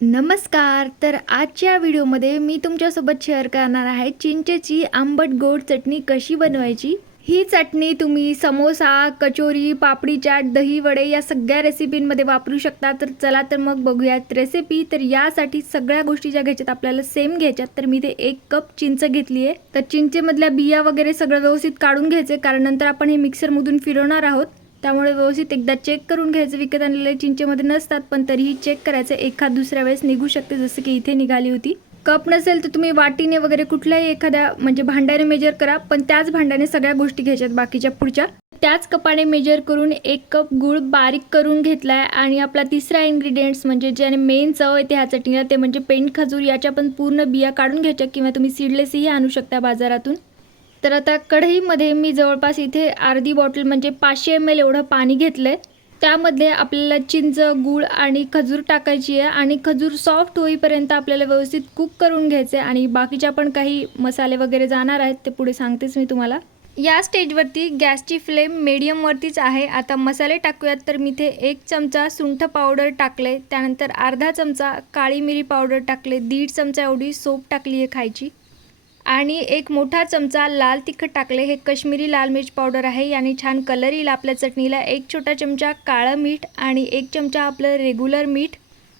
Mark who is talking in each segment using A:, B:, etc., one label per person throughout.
A: नमस्कार. तर आजच्या व्हिडिओमध्ये मी तुमच्यासोबत शेअर करणार आहे चिंचेची आंबट गोड चटणी कशी बनवायची? ही चटणी तुम्ही समोसा कचोरी पापडी चाट दही वडे या सगळ्या रेसिपींमध्ये वापरू शकता. तर चला तर मग बघूयात रेसिपी तर यासाठी सगळ्या गोष्टी ज्या घ्यायच्यात आपल्याला सेम घ्यायच्यात. तर मी ते एक कप चिंच घेतली आहे. तर चिंचेमधल्या बिया वगैरे सगळं व्यवस्थित काढून घ्यायचे. कारण नंतर आपण हे मिक्सरमधून फिरवणार आहोत. त्यामुळे व्यवस्थित एकदा चेक करून घ्यायचं. विकत आणलेले चिंचेमध्ये नसतात पण तरीही चेक करायचं. एखाद दुसऱ्या वेळेस निघू शकते जसं की इथे निघाली होती. कप नसेल तर तुम्ही वाटीने वगैरे कुठल्याही एखाद्या म्हणजे भांड्याने मेजर करा पण त्याच भांड्याने सगळ्या गोष्टी घ्यायच्यात बाकीच्या पुढच्या. त्याच कपाने मेजर करून एक कप गूळ बारीक करून घेतलाय आणि आपला तिसरा इन्ग्रेडियंट्स म्हणजे ज्याने मेन चव येते ह्या चटणीला ते म्हणजे पेंट खजूर याच्या पण पूर्ण बिया काढून घ्यायच्या किंवा तुम्ही सीडलेसही आणू शकता बाजारातून. तर आता कढईमध्ये मी जवळपास इथे अर्धी बॉटल म्हणजे पाचशे एम एल एवढं पाणी घेतलं आहे त्यामध्ये आपल्याला चिंच गूळ आणि खजूर टाकायची आहे आणि खजूर सॉफ्ट होईपर्यंत आपल्याला व्यवस्थित कुक करून घ्यायचे आहे आणि बाकीच्या पण काही मसाले वगैरे जाणार आहेत ते पुढे सांगतेच मी तुम्हाला. या स्टेजवरती गॅसची फ्लेम मीडियमवरतीच आहे. आता मसाले टाकूयात तर मी इथे एक चमचा सुंठ पावडर टाकले त्यानंतर अर्धा चमचा काळी मिरी पावडर टाकले दीड चमचा एवढी सोप टाकली आहे खायची. आणि एक मोठा चमचा लाल तिखट टाकले. हे कश्मीरी लाल मिर्च पावडर आहे. याने छान कलर येईल आपल्या चटणीला. एक छोटा चमचा काळं मीठ आणि एक चमचा आपलं रेग्युलर मीठ.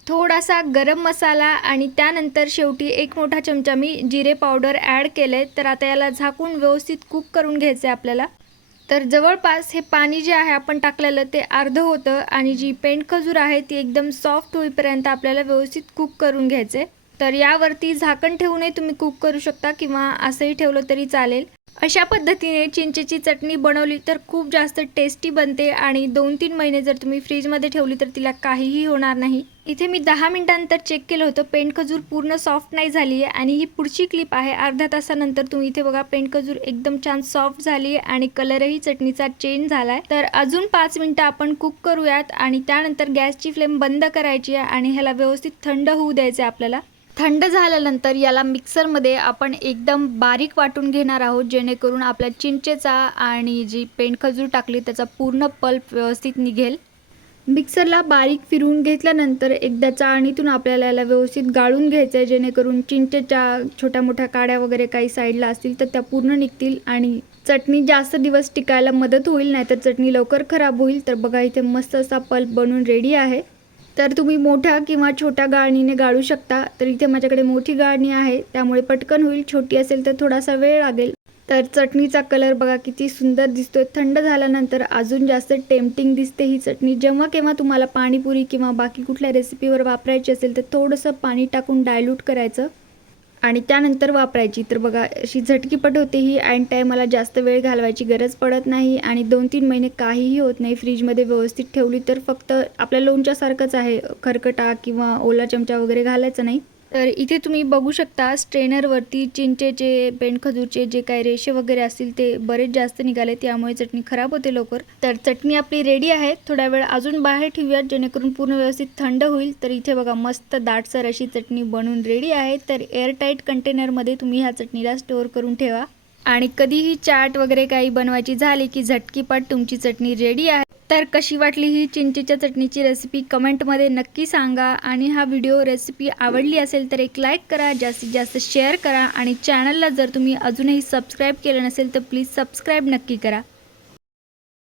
A: थोडासा गरम मसाला आणि त्यानंतर शेवटी एक मोठा चमचा मी जिरे पावडर ॲड केले तर आता याला झाकून व्यवस्थित कुक करून घ्यायचं आहे आपल्याला. तर जवळपास हे पाणी जे आहे आपण टाकलेलं ते अर्धं होतं आणि जी पेंट खजूर आहे ती एकदम सॉफ्ट होईपर्यंत आपल्याला व्यवस्थित कुक करून घ्यायचे तर यावरती झाकण ठेवूनही तुम्ही कुक करू शकता किंवा असंही ठेवलं तरी चालेल. अशा पद्धतीने चिंचेची चटणी बनवली तर खूप जास्त टेस्टी बनते आणि दोन तीन महिने जर तुम्ही फ्रीजमध्ये ठेवली तर तिला काहीही होणार नाही. इथे मी दहा मिनिटांनंतर चेक केलं होतं पेंट खजूर पूर्ण सॉफ्ट नाही झाली आहे आणि ही पुढची क्लिप आहे. अर्ध्या तासानंतर तुम्ही इथे बघा पेंट खजूर एकदम छान सॉफ्ट झाली आहे आणि कलरही चटणीचा चेंज झाला आहे तर अजून पाच मिनटं आपण कुक करूयात आणि त्यानंतर गॅसची फ्लेम बंद करायची आहे आणि ह्याला व्यवस्थित थंड होऊ द्यायचं आहे आपल्याला. थंड झाल्यानंतर याला मिक्सरमध्ये आपण एकदम बारीक वाटून घेणार आहोत जेणेकरून आपल्या चिंचेचा आणि जी पेंट खजूर टाकली त्याचा पूर्ण पल्प व्यवस्थित निघेल. मिक्सरला बारीक फिरवून घेतल्यानंतर एकदा चाळणीतून आपल्याला याला व्यवस्थित गाळून घ्यायचं आहे जेणेकरून चिंचेच्या छोट्या मोठ्या काड्या वगैरे काही साईडला असतील तर त्या पूर्ण निघतील आणि चटणी जास्त दिवस टिकायला मदत होईल नाहीतर चटणी लवकर खराब होईल. तर बघा इथे मस्त असा पल्प बनून रेडी आहे. तर तुम्ही मोठ्या किंवा छोट्या गाळणीने गाळू शकता. तर इथे माझ्याकडे मोठी गाळणी आहे. त्यामुळे पटकन होईल. छोटी असेल तर थोडासा वेळ लागेल. तर चटणीचा कलर बघा किती सुंदर दिसतोय. थंड झाल्यानंतर अजून जास्त टेम्पटिंग दिसते ही चटणी. जेव्हा केव्हा तुम्हाला पाणीपुरी किंवा बाकी कुठल्या रेसिपीवर वापरायची असेल तर थोडंसं पाणी टाकून डायल्यूट करायचं. आणि त्यानंतर वापरायची. तर बघा अशी झटकीपट होते ही अँड टायमाला जास्त वेळ घालवायची गरज पडत नाही आणि दोन तीन महिने काहीही होत नाही. फ्रीजमध्ये व्यवस्थित ठेवली तर फक्त आपल्या लोणच्यासारखंच आहे. खरकटा किंवा ओला चमचा वगैरे घालायचा नाही. तर इथे तुम्ही बघू शकता स्ट्रेनरवरती चिंचेचे पेंडखजूरचे जे काही रेषे वगैरे असतील ते बरेच जास्त निघाले त्यामुळे चटणी खराब होते लवकर. तर चटणी आपली रेडी आहे थोड्या वेळ अजून बाहेर ठेवूयात जेणेकरून पूर्ण व्यवस्थित थंड होईल. तर इथे बघा मस्त दाटसर अशी चटणी बनवून रेडी आहे. तर एअरटाईट कंटेनरमध्ये तुम्ही ह्या चटणीला स्टोअर करून ठेवा. आणि कधीही चाट वगैरे काही बनवायची झाली की झटकीपट तुमची चटणी रेडी आहे. तर कशी वाटली ही चिंचेच्या चटणीची रेसिपी कमेंटमध्ये नक्की सांगा. आणि हा व्हिडिओ रेसिपी आवडली असेल तर एक लाईक करा जास्तीत जास्त शेअर करा. आणि चॅनलला जर तुम्ही अजूनही सबस्क्राईब केलं नसेल तर प्लीज सबस्क्राईब नक्की करा.